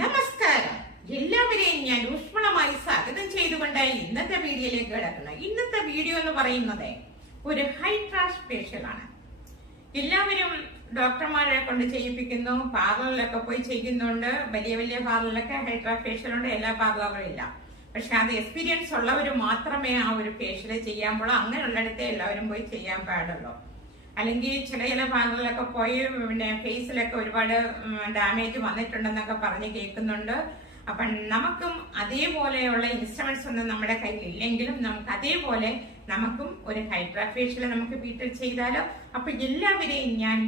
നമസ്കാരം. എല്ലാവരെയും ഞാൻ ഊഷ്മളമായി സ്വാഗതം ചെയ്തുകൊണ്ട് ഇന്നത്തെ വീഡിയോയിലേക്ക് കിടക്കുന്നത്. ഇന്നത്തെ വീഡിയോ എന്ന് പറയുന്നത് ഒരു ഹൈഡ്രാ ഫേഷ്യൽ ആണ്. എല്ലാവരും ഡോക്ടർമാരെ കൊണ്ട് ചെയ്യിപ്പിക്കുന്നു, പാർലറിലൊക്കെ പോയി ചെയ്യുന്നുണ്ട്. വലിയ വലിയ പാർലറിലൊക്കെ ഹൈഡ്രാ ഫേഷ്യൽ ഉണ്ട്, എല്ലാ പാർലറിലും ഇല്ല. പക്ഷെ അത് എക്സ്പീരിയൻസ് ഉള്ളവർ മാത്രമേ ആ ഒരു ഫേഷ്യൽ ചെയ്യാൻ അങ്ങനെയുള്ളിടത്തെ എല്ലാവരും പോയി ചെയ്യാൻ പാടുള്ളൂ. അല്ലെങ്കിൽ ചില പാർലറിലൊക്കെ പോയി പിന്നെ ഫേസിലൊക്കെ ഒരുപാട് ഡാമേജ് വന്നിട്ടുണ്ടെന്നൊക്കെ പറഞ്ഞ് കേൾക്കുന്നുണ്ട്. അപ്പം നമുക്കും അതേപോലെയുള്ള ഇൻസ്ട്രുമെന്റ്സ് ഒന്നും നമ്മുടെ കയ്യിൽ ഇല്ലെങ്കിലും നമുക്കും ഒരു ഹൈഡ്രാ ഫേഷ്യൽ നമുക്ക് വീട്ടിൽ ചെയ്താലോ. അപ്പൊ എല്ലാവരെയും ഞാൻ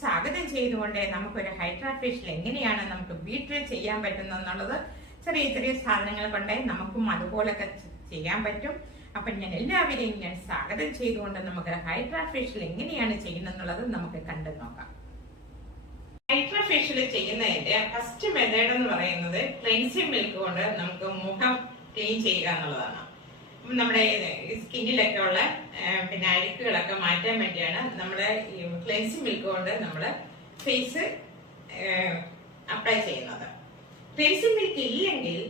സ്വാഗതം ചെയ്തുകൊണ്ട് നമുക്കൊരു ഹൈഡ്രാ ഫേഷ്യൽ എങ്ങനെയാണ് നമുക്ക് വീട്ടിൽ ചെയ്യാൻ പറ്റുന്നത് ചെറിയ ചെറിയ സാധനങ്ങൾ കൊണ്ട് നമുക്കും അതുപോലൊക്കെ ചെയ്യാൻ പറ്റും. അപ്പൊ ഞാൻ എല്ലാവരെയും സ്വാഗതം ചെയ്തുകൊണ്ട് നമുക്ക് ഹൈഡ്രാ ഫേഷ്യൽ എങ്ങനെയാണ് ചെയ്യുന്നത് നമുക്ക് കണ്ടു നോക്കാം. ഹൈഡ്രാ ഫേഷ്യൽ ചെയ്യുന്നതിന്റെ ഫസ്റ്റ് മെത്തേഡ് എന്ന് പറയുന്നത് ക്ലെൻസിങ് മിൽക്ക് കൊണ്ട് നമുക്ക് മുഖം ക്ലീൻ ചെയ്യുക എന്നുള്ളതാണ്. നമ്മുടെ സ്കിന്നിലൊക്കെ ഉള്ള പിന്നെ അഴുക്കുകളൊക്കെ മാറ്റാൻ വേണ്ടിയാണ് നമ്മുടെ ക്ലെൻസിങ് മിൽക്ക് കൊണ്ട് നമ്മൾ ഫേസ് അപ്ലൈ ചെയ്യുന്നത്. ക്ലെൻസിങ് മിൽക്ക് ഇല്ലെങ്കിൽ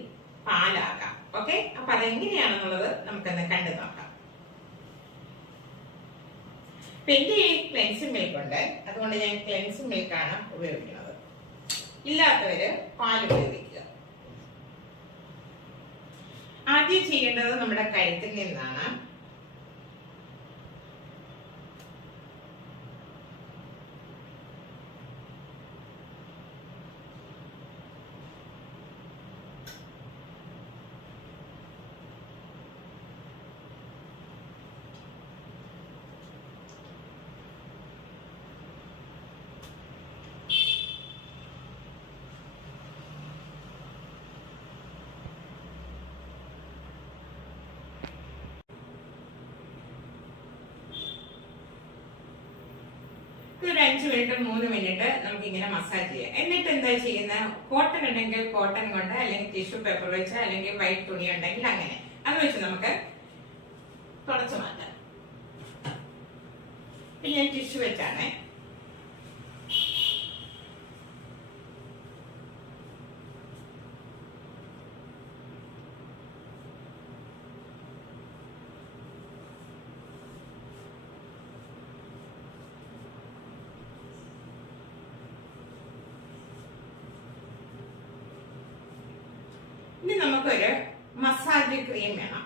പാലാകാം. ഓക്കെ, അപ്പൊ അതെങ്ങനെയാണെന്നുള്ളത് നമുക്കൊന്ന് കണ്ടു നോക്കാം. എന്റെ ഈ ക്ലെൻസിങ് മിൽക്ക് ഉണ്ട്, അതുകൊണ്ട് ഞാൻ ക്ലെൻസിങ് മിൽക്കാണ് ഉപയോഗിക്കുന്നത്. ഇല്ലാത്തവര് പാൽ ഉപയോഗിക്കുക. ആദ്യം ചെയ്യേണ്ടത് നമ്മുടെ കഴുത്തിൽ നിന്നാണ്. ഒരു 5 മിനിറ്റ് 3 മിനിറ്റ് നമുക്ക് ഇങ്ങനെ മസാജ് ചെയ്യാം. എന്നിട്ട് എന്താ ചെയ്യുന്നത്, കോട്ടൺ ഉണ്ടെങ്കിൽ കോട്ടൺ കൊണ്ട്, അല്ലെങ്കിൽ ടിഷ്യൂ പേപ്പർ വെച്ച്, അല്ലെങ്കിൽ വൈറ്റ് തുണി ഉണ്ടെങ്കിൽ അങ്ങനെ അത് വെച്ച് നമുക്ക് തുടച്ചു മാറ്റാം. ഞാൻ ടിഷ്യൂ വെച്ചാണ്. ഇനി നമുക്കൊരു മസാജ് ക്രീം വേണം.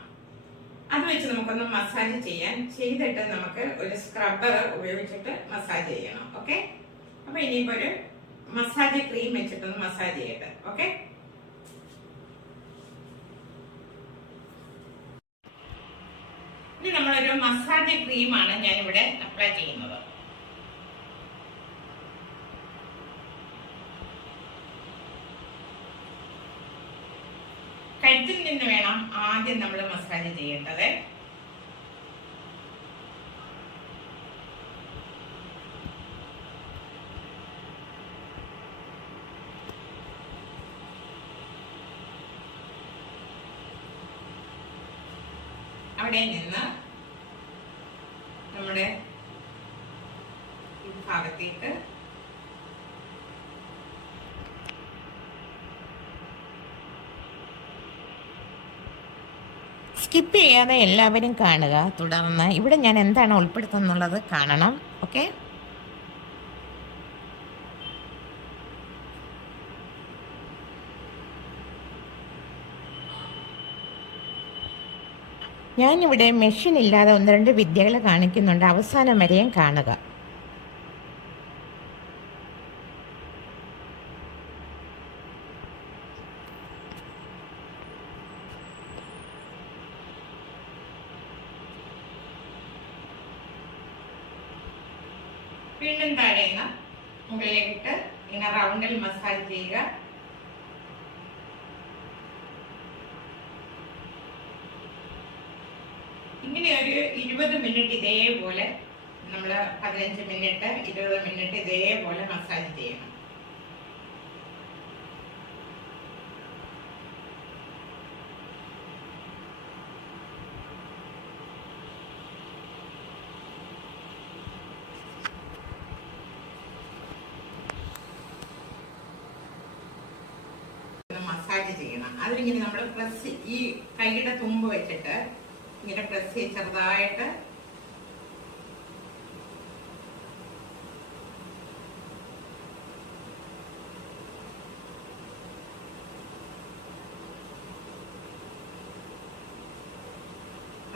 അത് വെച്ച് നമുക്കൊന്ന് മസാജ് ചെയ്തിട്ട് നമുക്ക് ഒരു സ്ക്രബ്ബർ ഉപയോഗിച്ചിട്ട് മസാജ് ചെയ്യണം. ഓക്കെ, അപ്പൊ ഇനിയിപ്പോ ഒരു മസാജ് ക്രീം വെച്ചിട്ടൊന്ന് മസാജ് ചെയ്യട്ടെ. ഓക്കെ, ഇനി നമ്മളൊരു മസാജ് ക്രീമാണ് ഞാനിവിടെ അപ്ലൈ ചെയ്യുന്നത്. കഴുത്തിൽ നിന്ന് വേണം ആദ്യം നമ്മൾ മസാജ് ചെയ്യേണ്ടത്. അവിടെ നിന്ന് നമ്മുടെ ഈ ഭാഗത്തേക്ക് സ്കിപ്പ് ചെയ്യാതെ എല്ലാവരും കാണുക. തുടർന്ന് ഇവിടെ ഞാൻ എന്താണ് ഉൾപ്പെടുത്തുന്നുള്ളത് കാണണം. ഓക്കെ, ഞാനിവിടെ മെഷീൻ ഇല്ലാതെ 1-2 വിദ്യകൾ കാണിക്കുന്നുണ്ട്, അവസാനം വരെയും കാണുക. വീണ്ടും താഴേന്ന് മുകളിലേക്കിട്ട് ഇങ്ങനെ റൗണ്ടിൽ മസാജ് ചെയ്യുക. ഇങ്ങനെ ഒരു 20 മിനിറ്റ് ഇതേപോലെ, നമ്മള് 15 മിനിറ്റ് 20 മിനിറ്റ് ഇതേപോലെ മസാജ് ചെയ്യണം. ചെയ്യണം. അതിലിങ്ങനെ നമ്മൾ പ്രസ്, ഈ കൈയുടെ തുമ്പ് വെച്ചിട്ട് ഇങ്ങനെ പ്രസ് ചെയ്ത് ചെറുതായിട്ട്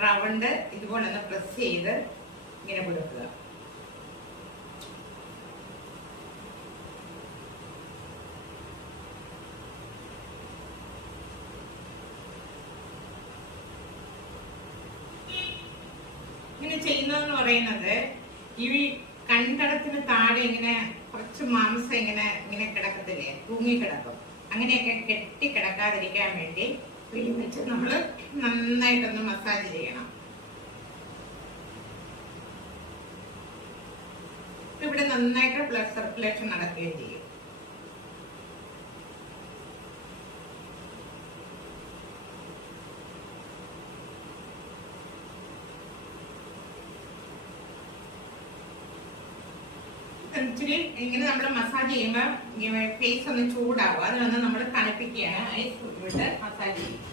റൗണ്ട് ഇതുപോലെ ഒന്ന് പ്രസ് ചെയ്ത് ഇങ്ങനെ കൊടുക്കുക. ഇങ്ങനെ ചെയ്യുന്നതെന്ന് പറയുന്നത് ഈ കൺതടത്തിന് താഴെ ഇങ്ങനെ കുറച്ച് മാംസം ഇങ്ങനെ ഇങ്ങനെ കിടക്കത്തില്ലേ, തൂങ്ങിക്കിടക്കും. അങ്ങനെയൊക്കെ കെട്ടി കിടക്കാതിരിക്കാൻ വേണ്ടി വെച്ച് നമ്മൾ നന്നായിട്ടൊന്ന് മസാജ് ചെയ്യണം. ഇവിടെ നന്നായിട്ട് ബ്ലഡ് സർക്കുലേഷൻ നടക്കുകയും ചെയ്യും. ഇച്ചിരി ഇങ്ങനെ നമ്മൾ മസാജ് ചെയ്യുമ്പോൾ ഫേസ് ഒന്ന് ചൂടാവും. അതിനൊന്ന് നമ്മൾ തണുപ്പിക്കുകയാണ്. ഐസ് വിട്ട് മസാജ് ചെയ്യും.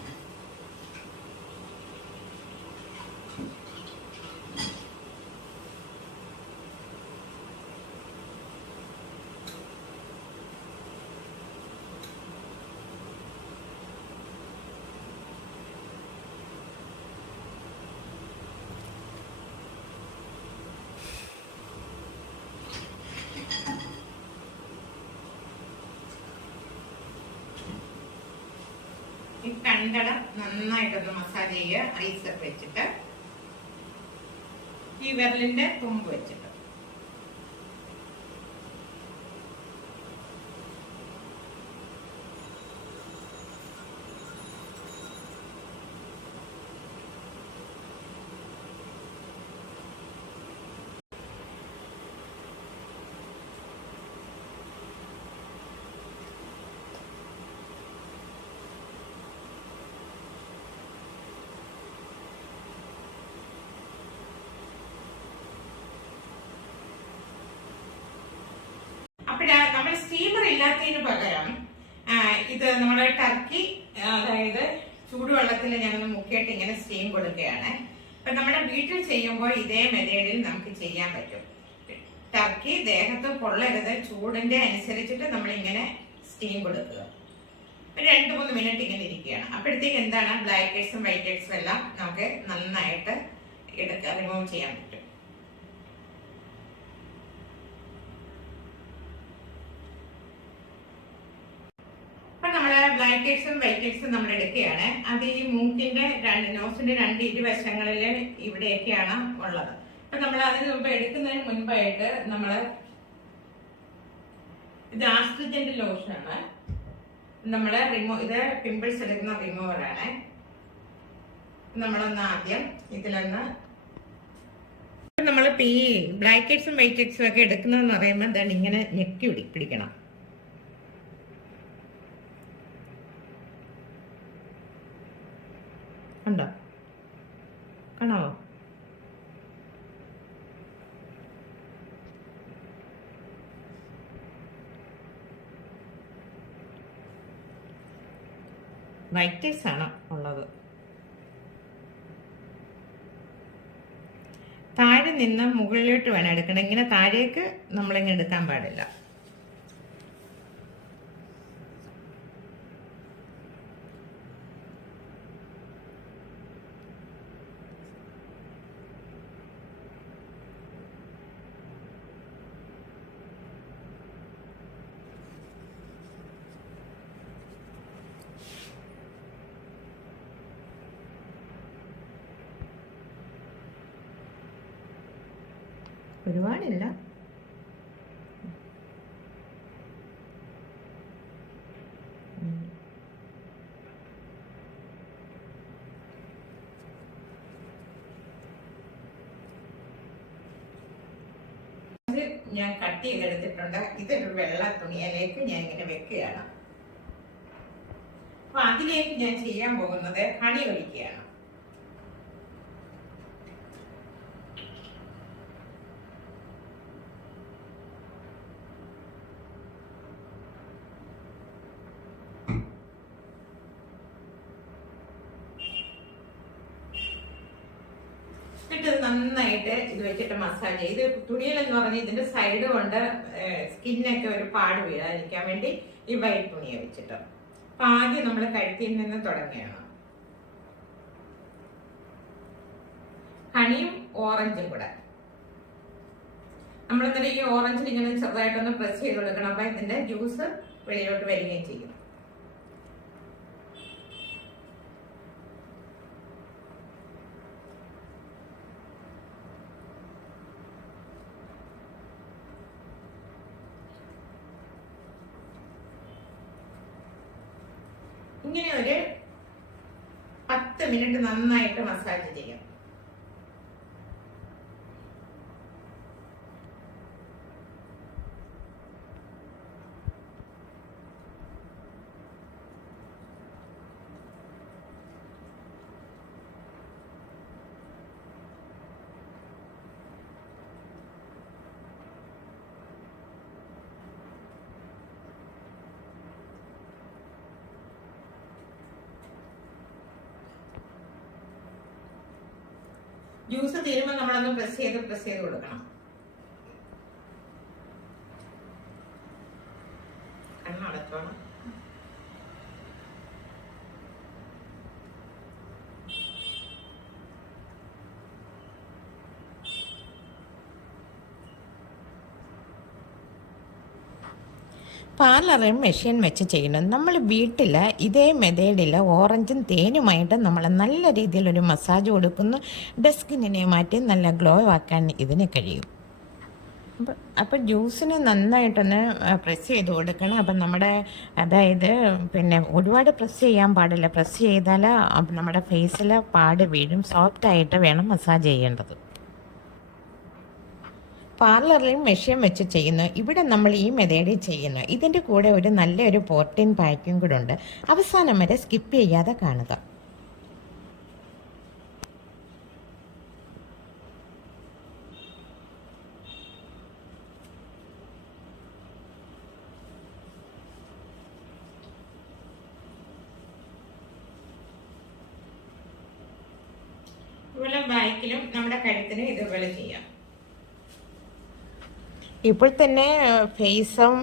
ഈ കണ്ടട നന്നായിട്ടൊന്ന് മസാജ് ചെയ്യുക. ഐസ് വെച്ചിട്ട് ഈ വിരലിന്റെ തുമ്പ് വെച്ചിട്ട് നമ്മൾ സ്റ്റീമർ ഇല്ലാത്തതിന് പകരം ഇത് നമ്മുടെ ടർക്കി, അതായത് ചൂടുവെള്ളത്തിൽ ഞാനൊന്ന് മുക്കിയിട്ട് ഇങ്ങനെ സ്റ്റീം കൊടുക്കുകയാണ്. അപ്പൊ നമ്മുടെ വീട്ടിൽ ചെയ്യുമ്പോൾ ഇതേ മെത്തേഡിൽ നമുക്ക് ചെയ്യാൻ പറ്റും. ടർക്കി ദേഹത്ത് പൊള്ളരുത്, ചൂടിന്റെ അനുസരിച്ചിട്ട് നമ്മൾ ഇങ്ങനെ സ്റ്റീം കൊടുക്കുക. 2-3 മിനിറ്റ് ഇങ്ങനെ ഇരിക്കുകയാണ്. അപ്പോഴത്തേക്ക് എന്താണ്, ബ്ലാക്ക് ഹെഡ്സും വൈറ്റ് ഹെഡ്സും എല്ലാം നമുക്ക് നന്നായിട്ട് റിമൂവ് ചെയ്യാൻ പറ്റും. ബ്ലാക്ക് ഹെഡ്സും വൈറ്റ് ഹെഡ്സും നമ്മൾ എടുക്കുകയാണ്. അത് ഈ മൂക്കിന്റെ നോസിന്റെ 2 ഇരുവശങ്ങളില് ഇവിടെയൊക്കെയാണ് ഉള്ളത്. അപ്പൊ നമ്മൾ അതിന് മുമ്പ് എടുക്കുന്നതിന് മുൻപായിട്ട് നമ്മള് ഇത് ആസ്ട്രിജന്റ് ലോഷനാണ്. നമ്മള് ഇത് പിമ്പിൾസ് എടുക്കുന്ന റിമൂവറാണ്. നമ്മളൊന്ന് ആദ്യം ഇതിലൊന്ന് നമ്മളിപ്പോ ഈ ബ്ലാക്ക് ഹെഡ്സും വൈറ്റ് ഹെഡ്സും ഒക്കെ എടുക്കുന്നതെന്ന് പറയുമ്പോൾ എന്താണ്, ഇങ്ങനെ ഞെക്കി പിടിക്കണം. കണ്ടോ, കാണാവോ? വൈറ്റസ് ആണ് ഉള്ളത്. താഴെ നിന്ന് മുകളിലോട്ട് വേണം എടുക്കണം. ഇങ്ങനെ താഴേക്ക് നമ്മളിങ്ങനെ എടുക്കാൻ പാടില്ല. ഒരുപാടില്ല. ഞാൻ കട്ട് ചെയ്തെടുത്തിട്ടുണ്ട്. ഇതൊരു വെള്ള തുണിയിലേക്ക് ഞാൻ ഇങ്ങനെ വെക്കുകയാണ്. അപ്പൊ അതിലേക്ക് ഞാൻ ചെയ്യാൻ പോകുന്നത് ഹണി ഒഴിക്കുകയാണ്. നന്നായിട്ട് ഇത് വെച്ചിട്ട് മസാജ് ചെയ്ത് തുണിയിലെന്ന് പറഞ്ഞ് ഇതിന്റെ സൈഡ് കൊണ്ട് സ്കിന്നൊക്കെ ഒരു പാട് വീഴാതിരിക്കാൻ വേണ്ടി ഈ വൈറ്റ് തുണിയെ വെച്ചിട്ട്. അപ്പൊ ആദ്യം നമ്മൾ കഴുത്തിൽ നിന്ന് തുടങ്ങുകയാണ്. ഹണിയും ഓറഞ്ചും കൂടെ നമ്മൾ ഈ ഓറഞ്ചിൽ ഇങ്ങനെ ചെറുതായിട്ടൊന്ന് പ്രസ് ചെയ്ത് കൊടുക്കണം. അപ്പൊ ഇതിന്റെ ജ്യൂസ് വെളിയിലോട്ട് വരികയും ചെയ്യും. ഇങ്ങനെ ഒരു 10 മിനിറ്റ് നന്നായിട്ട് മസാജ് ചെയ്യാം. ജ്യൂസ് തീരുമ്പോൾ നമ്മളൊന്ന് പ്രസ് ചെയ്ത് കൊടുക്കണം. കണ്ണടച്ചോണം. പാർലറിൽ മെഷീൻ വെച്ച് ചെയ്യണം. നമ്മൾ വീട്ടിൽ ഇതേ മെതേഡിൽ ഓറഞ്ചും തേനുമായിട്ട് നമ്മൾ നല്ല രീതിയിലൊരു മസാജ് കൊടുക്കുന്നു. ഡെസ്കിനെ മാറ്റി നല്ല ഗ്ലോ ആക്കാൻ ഇതിന് കഴിയും. അപ്പോൾ ജ്യൂസിന് നന്നായിട്ടൊന്ന് പ്രസ് ചെയ്ത് കൊടുക്കണം. അപ്പം നമ്മുടെ അതായത് പിന്നെ ഒരുപാട് പ്രസ് ചെയ്യാൻ പാടില്ല. പ്രസ് ചെയ്താൽ നമ്മുടെ ഫേസിൽ പാട് വീഴും. സോഫ്റ്റായിട്ട് വേണം മസാജ് ചെയ്യേണ്ടത്. പാർലറിൽ മെഷീൻ വെച്ച് ചെയ്യുന്നു. ഇവിടെ നമ്മൾ ഈ മെത്തേഡിൽ ചെയ്യുന്നു. ഇതിൻ്റെ കൂടെ ഒരു നല്ലൊരു പ്രോട്ടീൻ പാക്കും കൂടെ ഉണ്ട്. അവസാനം വരെ സ്കിപ്പ് ചെയ്യാതെ കാണുക. ഇതുപോലെ ബാക്കിലും നമ്മുടെ കഴുത്തിനും ഇതുപോലെ ചെയ്യാം. ഇപ്പോൾ തന്നെ ഫേസും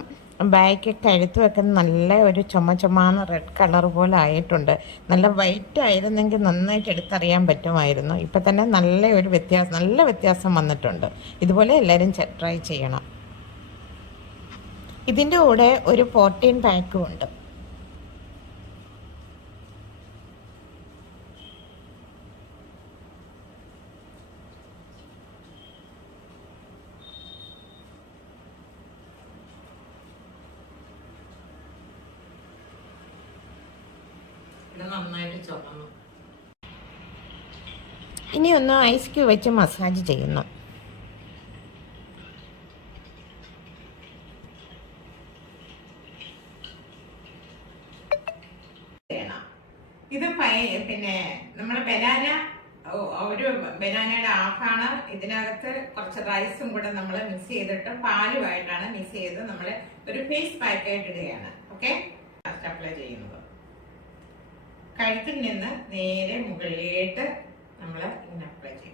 ബാക്കൊക്കെ കഴുത്ത് വെക്കുന്ന നല്ല ഒരു ചുമന്ന റെഡ് കളർ പോലെ ആയിട്ടുണ്ട്. നല്ല വൈറ്റ് ആയിരുന്നെങ്കിൽ നന്നായിട്ട് എടുത്തറിയാൻ പറ്റുമായിരുന്നു. ഇപ്പം തന്നെ നല്ല വ്യത്യാസം വന്നിട്ടുണ്ട്. ഇതുപോലെ എല്ലാവരും ട്രൈ ചെയ്യണം. ഇതിൻ്റെ കൂടെ ഒരു പ്രോട്ടീൻ പാക്കും ഉണ്ട്. നന്നായിട്ട് ചുമന്നു. ഇനി ഒന്ന് ഐസ് ക്യൂബ് വെച്ച് മസാജ് ചെയ്യുന്നു. ഇത് പിന്നെ നമ്മുടെ ബനാന ഒരു ബനാനയുടെ ഹാഫാണ്. ഇതിനകത്ത് കുറച്ച് റൈസും കൂടെ നമ്മൾ മിക്സ് ചെയ്തിട്ട് പാലുമായിട്ടാണ് മിക്സ് ചെയ്ത് നമ്മൾ ഒരു ഫേസ് പാക്കായിട്ട് ഇടുകയാണ്. ഓക്കെ, അപ്ലൈ ചെയ്യുന്നത് കഴുത്തിൽ നിന്ന് നേരെ മുകളിലേക്ക് നമ്മൾ ഇങ്ങനെ അപ്ലൈ ചെയ്യും.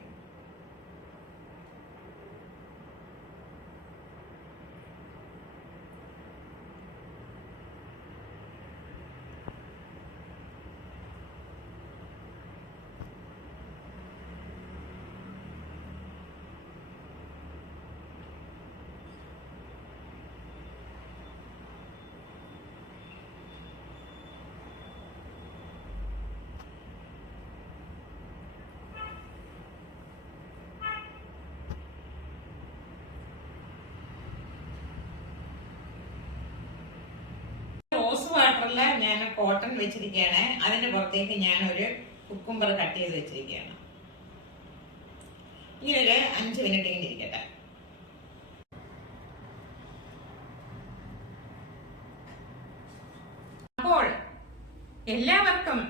റോസ് വാട്ടറിൽ ഞാൻ കോട്ടൺ വെച്ചിരിക്കുകയാണ്. അതിന്റെ പുറത്തേക്ക് ഞാൻ ഒരു കുക്കുംബർ കട്ട് ചെയ്ത് വെച്ചിരിക്കുകയാണ്. ഇങ്ങനെ ഒരു 5 മിനിറ്റ് ഇങ്ങനെ ഇരിക്കട്ടെ. അപ്പോൾ എല്ലാവർക്കും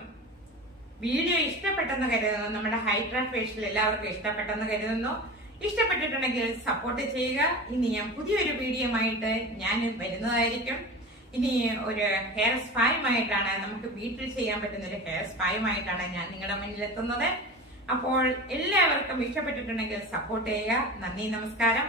വീഡിയോ ഇഷ്ടപ്പെട്ടെന്ന് കരുതുന്നു. നമ്മുടെ ഹൈഡ്രാ ഫേഷ്യൽ എല്ലാവർക്കും ഇഷ്ടപ്പെട്ടെന്ന് കരുതുന്നു. ഇഷ്ടപ്പെട്ടിട്ടുണ്ടെങ്കിൽ സപ്പോർട്ട് ചെയ്യുക. ഇനി ഞാൻ പുതിയൊരു വീഡിയോ ആയിട്ട് ഞാൻ വരുന്നതായിരിക്കും. ഇനി ഒരു ഹെയർ സ്പായുമായിട്ടാണ്, നമുക്ക് വീട്ടിൽ ചെയ്യാൻ പറ്റുന്ന ഒരു ഹെയർ സ്പായുമായിട്ടാണ് ഞാൻ നിങ്ങളുടെ മുന്നിൽ എത്തുന്നത്. അപ്പോൾ എല്ലാവർക്കും ഇഷ്ടപ്പെട്ടിട്ടുണ്ടെങ്കിൽ സപ്പോർട്ട് ചെയ്യുക. നന്ദി, നമസ്കാരം.